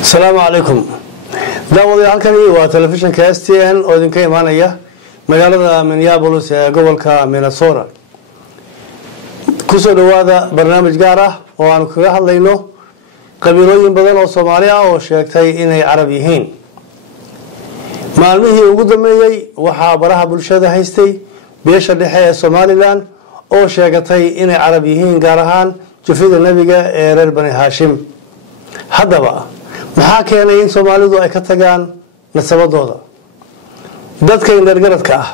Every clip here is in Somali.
السلام عليكم داودي halkani waa telefishinka STN oo idinka imaanaya magaalada Minneapolis ee gobolka Minnesota ku soo dhawaada barnaamij gaar ah oo aan kaga hadlayno qabiilooyin badan oo Soomaali ah oo sheegtay inay Arab yihiin maalmihii ugu dambeeyay waxa baraha bulshada haystay beesha dhexe ee Somaliland oo sheegatay inay Arab yihiin gaar ahaan jufida nabiga ee reer Bani Hashim haddaba maxaa keenay in Soomaalidu ay ka tagaan nasabadooda dadka indhagaradka ah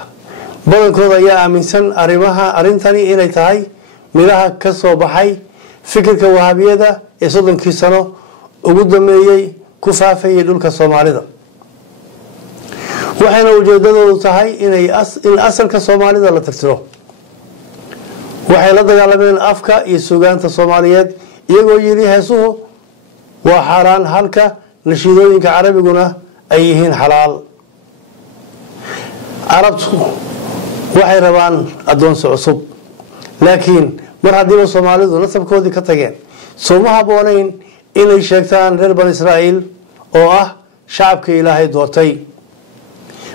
badankooda ayaa aaminsan arintani inay tahay milaha ka soo baxay fikirka wahabiyada ee 30 sano ugu dambeeyay ku faafay dhulka Soomaalida waxayna ujeedadoodu tahay in asalka Soomaalida la tirtiro waxay la dagaalameen afka iyo suugaanta Soomaaliyeed iyagoo yiri heesuhu waa xaraan halka nashiidooyinka Carabiguna ay yihiin xalaal Arabtu waxay rabaan adoonsi cusub laakiin mar haddii Soomaalidu nasabkoodii ka tageen soo ma habboonayn inay sheegtaan reer Bani Israa'iil oo ah shacabka Ilaahay doortay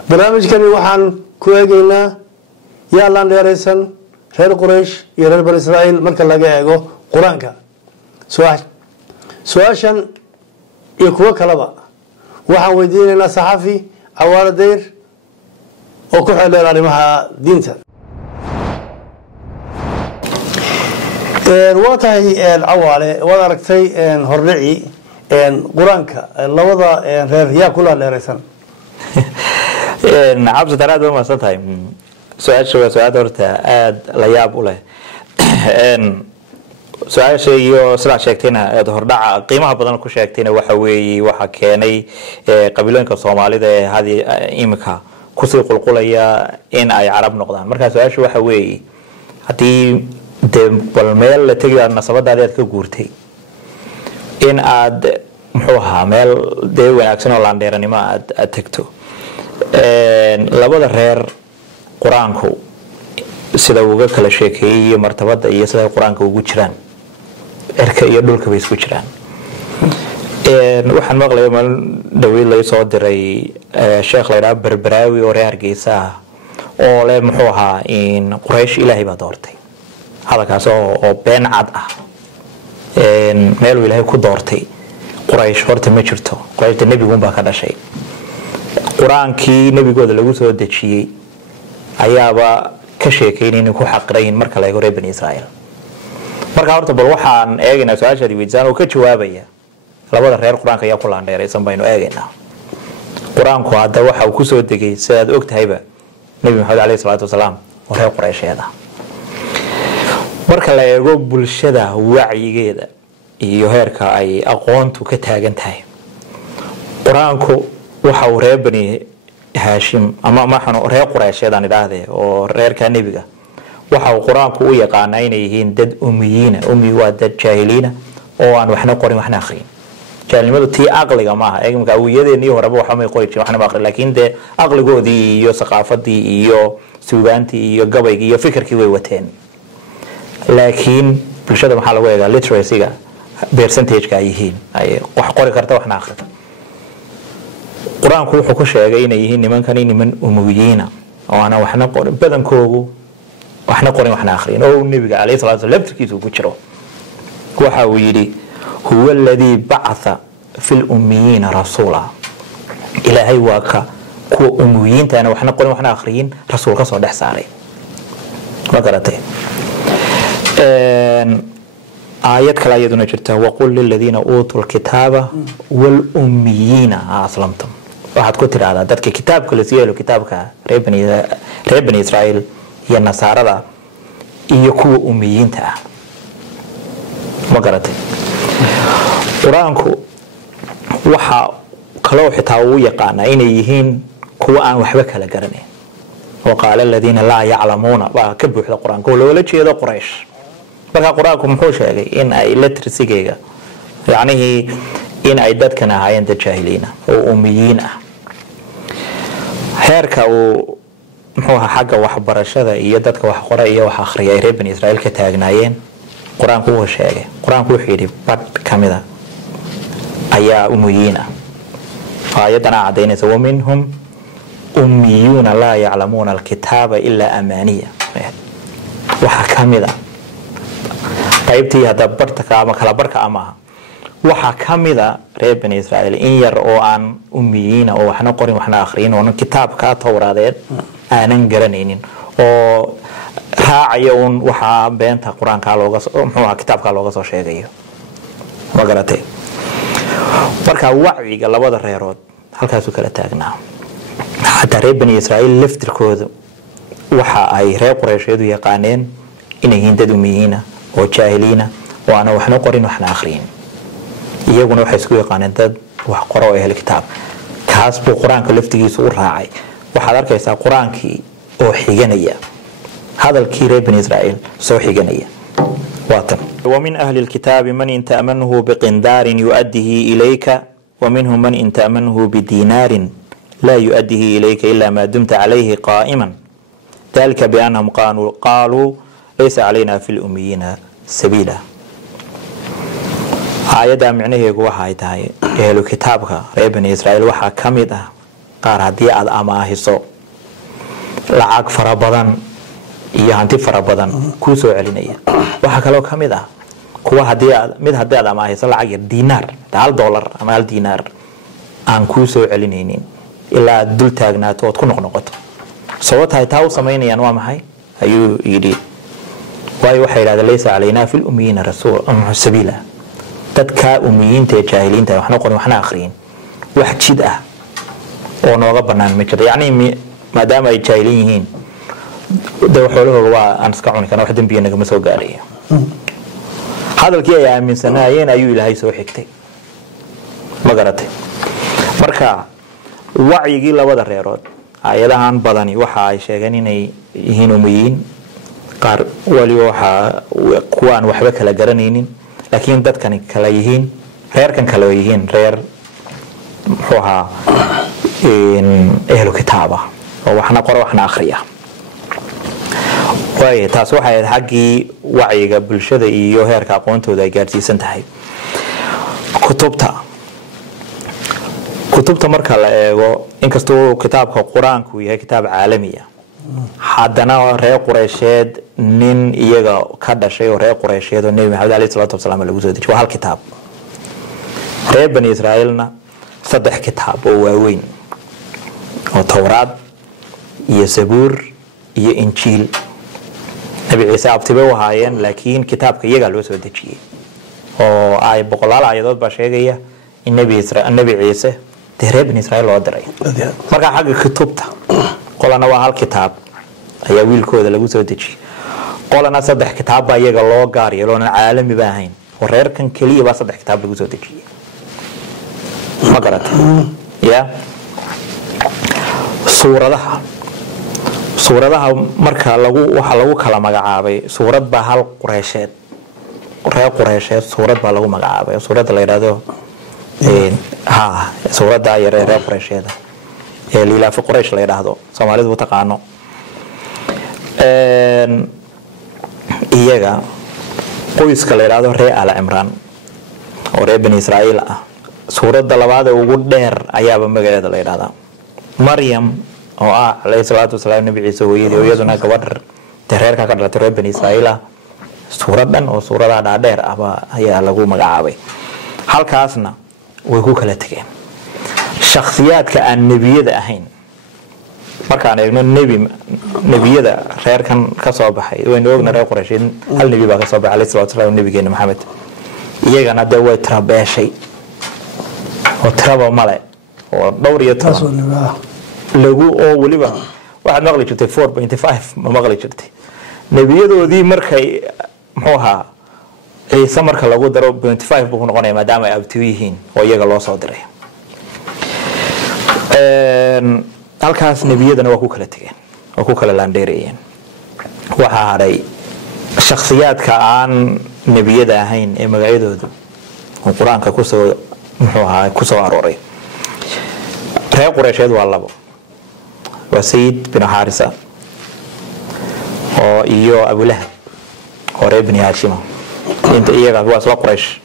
barnaamijkani waxaan ku eegaynaa yaa la dheeraysan reer Quraysh iyo reer Bani Israa'iil marka laga eego Quraanka su'aashan iyo kuwa kaleba waxaan weydiinaynaa saxafi Awaala Deyr oo ku xeeldheer arrimaha diinta waatahay Awaale waad aragtay hordhici Quraanka labada reer yaa kula dheeraysan cabsi daraad ma santahay su'aasha horta aad la yaab u leh su'aasha iyo sida sheegtayna aad hordhaca qiimaha badan ku sheegtayna waxa weeye waxa keenay qabiilooyinka Soomaalida ee hadii imika ku sii qulqulaya in ay Arab noqdaan marka su'aasha waxa weeye hadii bal meel la tagay nasabadaada ka guurtay in aad muxuu ahaa meel wanaagsan oo laandheeranimo aad tagto labada reer Quraanku sida uga kala sheekeeyay martabada iyo sida Quraanka ugu jiraan erka iyo dhulka bay isku jiraan waxaan maqlayaa mal dhaweyd la soo diray sheekh Layra Berberaawi oo reer Hargeysa oo leh muxuu ahaa in Quraysh Ilaahay baa doortay halkaas oo been cad ah meel Ilaahay ku doortay Quraysh horta ma jirto Quraysh nabigu baa ka dhashay Quraankii nabigooda lagu soo dejiyay ayaaba ka sheekeynayeen ku xaqrayn marka la eego reer Bani Israa'iil marka horta bal waxaan eegaynaa su'aasha diiwaan oo ka jawaabaya labada reer Quraanka ayaa ku laandheeraysan baynu eegaynaa Quraanku hadda waxa uu ku soo degay sidaad ogtahayba Nabi Maxamed alayhi salaatu wasalaam oo reer Quraysheeda marka la eego bulshada wacyigeeda iyo heerka ay aqoontu ka taagan tahay Quraanku waxa uu reer Bani Hashim ama maxanu reer Quraysheedan idaahdee oo reerka nabiga waxa uu Quraanku u yaqaanay inay yihiin dad ummiyiina waa dad jaahiliina oo aan waxna qorin waxna akhriin jaahilimadu tii aqliga maaha eegmka awiyadeenii horeba waxa may qori jireen waxna ma akhriin laakiin de aqligoodii iyo saqaafadii iyo suugaantii iyo gabaygii iyo fikirkii way wateen laakiin bulshada waxa lagu eegaa literacy-ga percentage-ka ay yihiin ay wax qori karta waxna akhriin Quraanku wuxuu ku sheegay inay yihiin niman ummiyiina oo aan waxna qorin badankoodu waxna qorin waxna akhriin oo nabiga alayhi salaatu wasalaam laftirkiisu ku jiro waxa uu yiri huwa alladhi ba'atha fil ummiyiina rasuula ilaahay waa ka kuwa ummiyiinta aan waxna qorin waxna akhriin rasuulka soo dhex saaray ma garatay آيات كلا يدنا جرتها وقل للذين أوتوا الكتاب والأميين أسلمتم واحد كتير هذا ده كتاب كل سيئة كتابك ربني إسرائيل هي النصارى ده يكون أميين تا ما قرأت قرآنكو وحا كلو حتاوي يقانا إن يهين كوان وحبك لقرني وقال الذين لا يعلمون كبوا في القرآن كله ولا شيء هذا قريش marka Quraanku muxuu sheegay in ay literacy-ga yaani in ay dadkan ahaayeen dad jaahiliina oo ummiyiin ah heerka uu muxuu xagga waxbarashada iyo dadka wax qoray iyo wax akhriya reer Bani Israa'iil ka taagnaayeen Quraanku wuxuu sheegay Quraanku wuxuu yiri bad kamida ayaa umiyiin ah. aayadana cadaynaysa waminhum ummiyuuna laa yaclamuuna alkitaaba ilaa amaaniya. waxaa ka mid a qaybtii hadda bartaka ama kala barka amaha waxaa ka mid a reer bani israa'iil in yar oo aan ummiyiina oo waxna qorin waxna akhriyin oo kitaabka tawraadeed aanan garanaynin oo raacaya un waxa beenta quraanka looga muxuu kitaabka looga soo sheegayo. ma garatay? marka wacyiga labada reerood halkaas uu kala taagnaa. hatta reer bani israa'iil laftirkooda waxa ay reer Quraysheedu yaqaaneen inay yihiin dad ummiyiina oo jaahiliina oo aan waxna qorin waxna akhriyin. iyaguna waxay isku yaqaaneen dad wax qoro oo ehel kitaab. kaas buu quraanka laftigiisu u raacay. waxaad arkaysaa quraankii oo xiganaya hadalkii reer bani israa'iil soo xiganaya. واتن ومن أهل الكتاب من إن تأمنه بقندار يؤديه إليك ومنهم من إن تأمنه بدينار لا يؤديه إليك إلا ما دمت عليه قائما ذلك بأنهم قالوا ليس علينا في الأميين سبيلا. آية معنيه يقول هاي أهل كتابك رأي بني إسرائيل وحا كميدة قار هدي أد أماهيسو لعاق فرابضان iyo hanti fara badan ku soo celinaya. waxa kale oo kamid ah kuwa hadii aad ama haysan lacag yar diinaar $1 ama $1 aan ku soo celinaynin ilaa dul taagnaato oo ku noqnoqoto. sababta ay taa u sameynayaan waa maxay? ayuu yiri way waxay yiraahdeen laysa alayna fil ummiyiina rasuul sabila. dadka ummiyiinta jaahiliinta waxna qorin waxna akhriin wax jid ah oo nooga banaan ma jiro. yaani maadaama ay jaahiliin yihiin ده حوله waa aan iska cuni kana wax dambiye naga soo gaaraya. hadalkii ay aaminsanayeen ayuu Ilaahay soo xigtay. ma garatay? marka wacyigii labada reerood aayadahan badani waxa ay sheegeen inay yihiin ummiyiin qaar wali waxa kuwaan waxba kala garanaynin laakiin dadkan kala yihiin reerkan kala yihiin reer muxuu ahaa ehlu kitaaba oo waxna qoro waxna akhriya. way taas waxay xaqii wacyiga bulshada iyo heerka aqoontooda ay gaarsiisan tahay. kutubta marka la eego inkastoo kitaabka quraanku yahay kitaab caalami ah haddana reer Quraysheed nin iyaga ka dhashay oo reer Quraysheed oo Nabi Maxamed alayhi salaatu wasalaam lagu soo dejiyay hal kitaab. reer bani Israa'iilna 3 kitaab oo waaweyn oo Tawraad iyo Zabuur iyo Injiil. Nabi Ciise abtibe wahaayeen laakiin kitaabka iyaga loo soo dejiyay oo ay boqolaal aayadood ba sheegaya in Nabi Ciise reer bani Israa'iil loo diray. marka xagga kutubta qolana waa hal kitaab ayaa wiilkooda lagu soo dejiyay. qolana 3 kitaab baa iyaga loo gaar yeelay oo caalami baahayn oo reerkan kaliya baa 3 kitaab lagu soo dejiyay. ma garatay? ya suuradaha marka waxa lagu kala magacaabay suurad baa hal Quraysheed reer Quraysheed suurad baa lagu magacaabay suurada la yiraahdo suurada ay reer Quraysheed ee liila fi Quraysh la yiraahdo Soomaalidu taqaano. iyaga qoyska la yiraahdo reer Al Imran oo reer bani Israa'iil ah suurada labaad ee ugu dheer ayaaba magaceeda la yiraahdaa Maryam oo alayhi salaatu wasalaam Nabi Ciise hooyadii iyaduna gabadh reerka ka dhalatay reer bani Israa'iil suuradan oo suurada dhaadheer ah ayaa lagu magacaabay. halkaasna way ku kala tageen shakhsiyaadka aan nabiyada ahayn. markaan eegno nabiyada reerkan ka soo baxay waynu ogna reer Quraysheed hal nabi baa ka soo baxay alayhi salaatu wasalaam nabigeena Maxamed. iyagana de way trabeeshay oo traba male oo dhowr iyo toban lagu oo waliba waxaad maqli jirtay 4.5 ma maqli jirtay nabiyadoodii markay muxuu ahaa Ciise marka lagu daro 0.5 buu noqonaya maadaama ay abtiyo yihiin oo iyaga loo soo diray. halkaas nabiyadana waa ku kala tageen oo ku kala laandeerayeen. waxa haray shakhsiyaadka aan nabiyada ahayn ee magacyadoodu oo quraanka ku soo muxuu ahaa ku soo arooray. reer Quraysheed waa labo وسيد بن حارثة oo iyo Abu Lahab oo reer bani Hashim inta iyaga waa soo Quraysh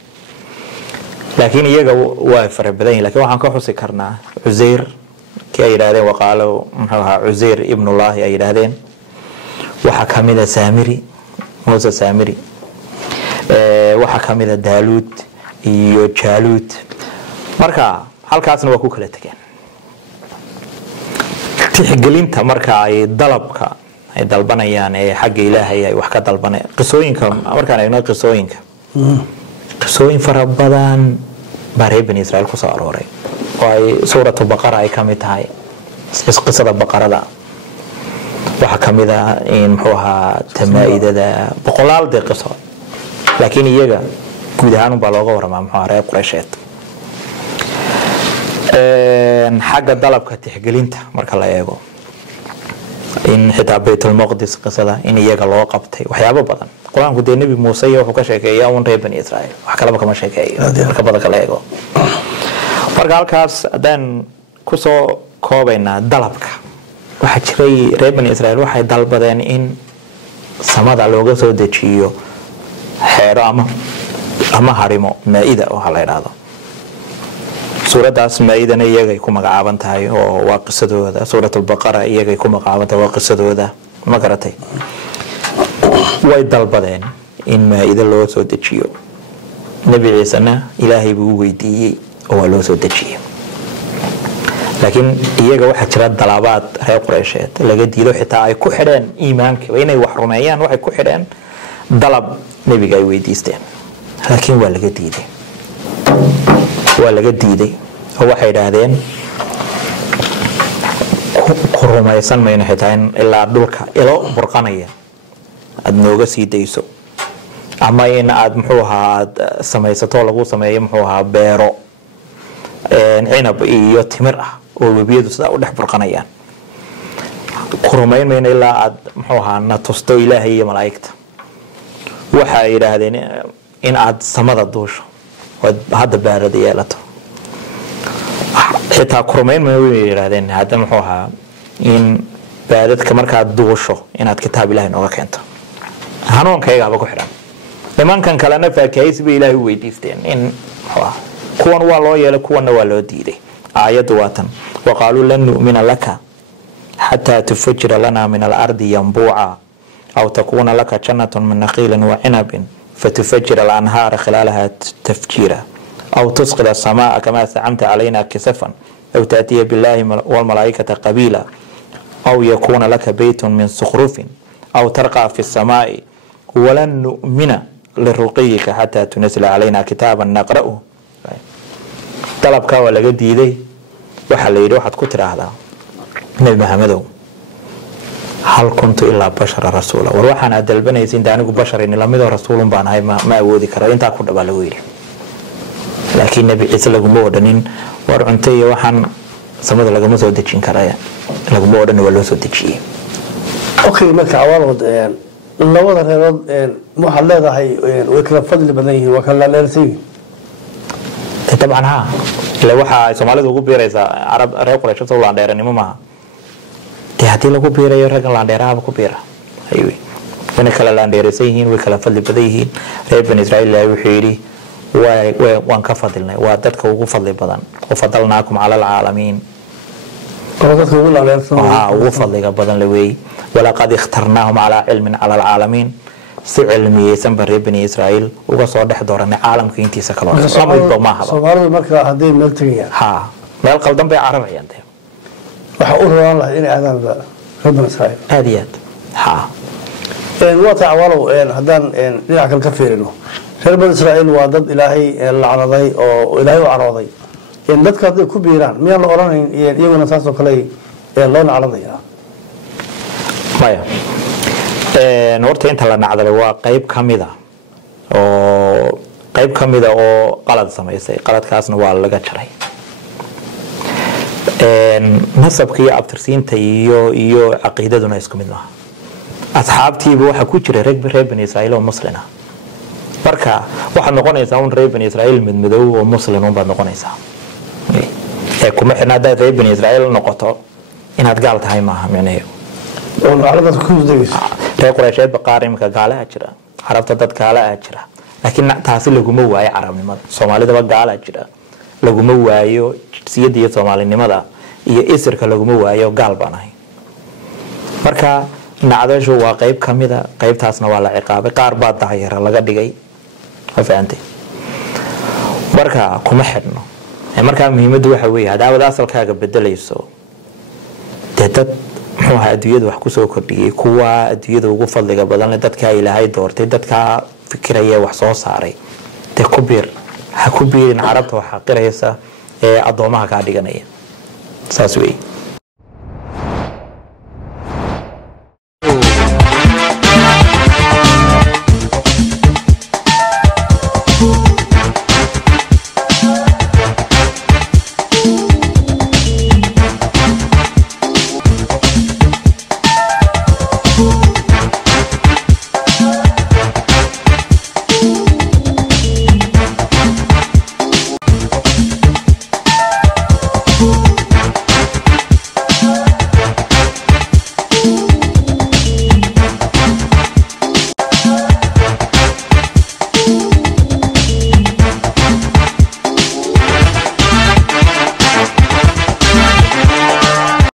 laakiin iyaga waa farabadan yihiin laakiin waxaan ka xusi karnaa Uzayr kii ay yiraahdeen waqaalo muxuu ahaa Uzayr ibn Allah ay yiraahdeen waxa kamida Saamiri Musa Saamiri waxa kamida Daaluud iyo Jaaluud marka halkaasna waa ku kala tageen tixgelinta marka ay dalabka ay dalbanayaan ee xagga Ilaahay ay wax ka dalbanayaan qisooyinka markaan eegno qisooyin fara badan bari bani Israa'iil ku soo arooray oo ay suuratu Baqara ay kamid tahay qisada Baqarada waxa kamida in muxuu ahaa Tamaa'idada boqolaal qiso laakiin iyaga guud ahaan baa looga waramaa muxuu ahaa reer Quraysheed xagga dalabka tixgelinta marka la eego in xitaa Baytul Maqdis qisada in iyaga loo qabtay waxyaabo badan quraanku de nabi Muuse wuxuu ka sheekeeyay un reer bani Israa'iil wax kale kama sheekeeyo marka badan kala eego marka halkaas hadaan ku soo koobayna dalabka waxa jiray reer bani Israa'iil waxay dalbadeen in samada looga soo dejiyo xeero ama harimo maa'ida oo la yiraahdo suuradaas maa'idana iyagay ku magacaaban tahay oo waa qisadooda suuratul Baqara iyagay ku magacaaban tahay waa qisadooda ma garatay way dalbadeen in maa'ida loo soo dejiyo nabi Ciisana Ilaahay buu weydiiyay oo loo soo dejiyay laakiin iyaga waxa jira dalabaad reer Quraysheed laga diido xitaa ay ku xidheen iimaanka inay wax rumeeyaan waxay ku xidheen dalab nabiga ay weydiisteen laakiin waa laga diiday oo waxay yiraahdeen ku rumaysan mayno xitaa in ilaa dhulka ilo burqanaya aad nooga sii dayso ama in aad muxuu ahaa samaysato lagu sameeyo muxuu ahaa beero cinab iyo timir ah oo wabiyadu sida u dhex burqanayaan ku rumayn mayno ilaa aad muxuu ahaa na tusto Ilaahay iyo malaa'igta waxa ay yiraahdeen in aad samada duusho oo hadda baarada yeelato xitaa ku rumayn mayno yiraahdeen hadda muxuu ahaa in baadadka markaad duusho inaad kitaab Ilaahay nooga keento hanuunkayga ku xiran nimankan kalena faakaysi bay Ilaahay weydiisteen in kuwan waa loo yeelay kuwana waa loo diiday aayadu waatan waqaalu lan nu'mina laka hatta tufajjira lana min al-ardi yanbu'a aw takuna laka jannatun min nakhilin wa 'inabin fatufajjira al-anhara khilalaha tafjira aw tusqila as-samaa'a kama za'amta alayna kisafan aw ta'tiya billahi wal malaa'ikati qabila aw yakuna laka baytun min sukhrufin aw tarqa fi as-samaa'i ولن نؤمن لرقيك حتى تنزل علينا كتابا نقرأه طلبك ولا جديدي waxa la yiri waxaad ku tiraahdaa nabi maxamedow hal kuntu illa bashara rasuula war waxaan dalbanaysin daanigu basharin la mid oo rasuulun baan ahay ma awoodi karo inta ku dhaba la weeyri laakiin nabi ciise lagu moodanin war cuntay waxaan samada laga soo dejin karaya lagu moodan waa loo soo dejiyay okay marka awalod labada reerood waxa leedahay way kala fadli badan yihiin waa kala leersay طبعا ها ila waxa Soomaalidu ugu biiraysa arab reer Quraysh soo laandheeranimo ma hadii lagu biirayo rag laandheeraha ku biira ayuu wana kala laandheerisay yihiin way kala fadli badan yihiin reer bani Israa'iil ay wixii waan ka fadilnay waa dadka ugu fadli badan oo fadalnaakum ala alaalamiin oo dadka ugu laandheersan ugu fadliga badan la weey wala qad ikhtarnaahum ala ilmin ala alaalamiin si cilmiyeysan reer bani Israa'iil uga soo dhex dooranay caalamka intiisa kala soo ma aha Soomaalidu marka hadii meel tagayaan meel qaldan bay carabiyaan waxa uu rabaa Allah in aadaan reer bani Israa'iil aadiyad waa taawalo hadaan dhinaca kale ka fiirino reer bani Israa'iil waa dad Ilaahay lacanaday oo Ilaahay u carooday dadka hadii ku biiraan miyaan la oranayn iyaguna saas oo kale loo nacladaya maya horta inta la nacdalay waa qayb kamida oo qalad sameysay qaladkaasna waa laga jaray nasabka iyo abtirsiinta iyo aqeedaduna isku mid maaha asxaabtiiba waxa ku jira reer bani Israa'iil oo muslina marka waxa noqonaysa un reer bani Israa'iil mid madow oo muslim oo baad noqonaysa kuma xinaada reer bani Israa'iil noqoto inaad gaal tahay maaha micnaheedu oo naclada ku dagayso reer Quraysheed baqaarimka gaalaha jira carabta dad gaalaha jira laakiin taasi laguma waayo carabnimada Soomaalida gaala jira laguma waayo jinsiyada iyo Soomaalinimada iyo isirka laguma waayo gaal baan ahay marka nacdashu waa qayb kamida qaybtaasna waa la ciqaabay qaar baa daayara laga dhigay faahfaahintay marka kuma xidhno marka muhiimadu waxa weeye hadaawada asalkaaga bedelayso dad muxuu ahaa adduunyada wax ku soo kordhiyay kuwa adduunyada ugu fadliga badan dadka Ilaahay doortay dadka fikiraya wax soo saaray kubir ha ku biirin carabta waxa qiraysa ee adoomaha ka dhiganaya saas weey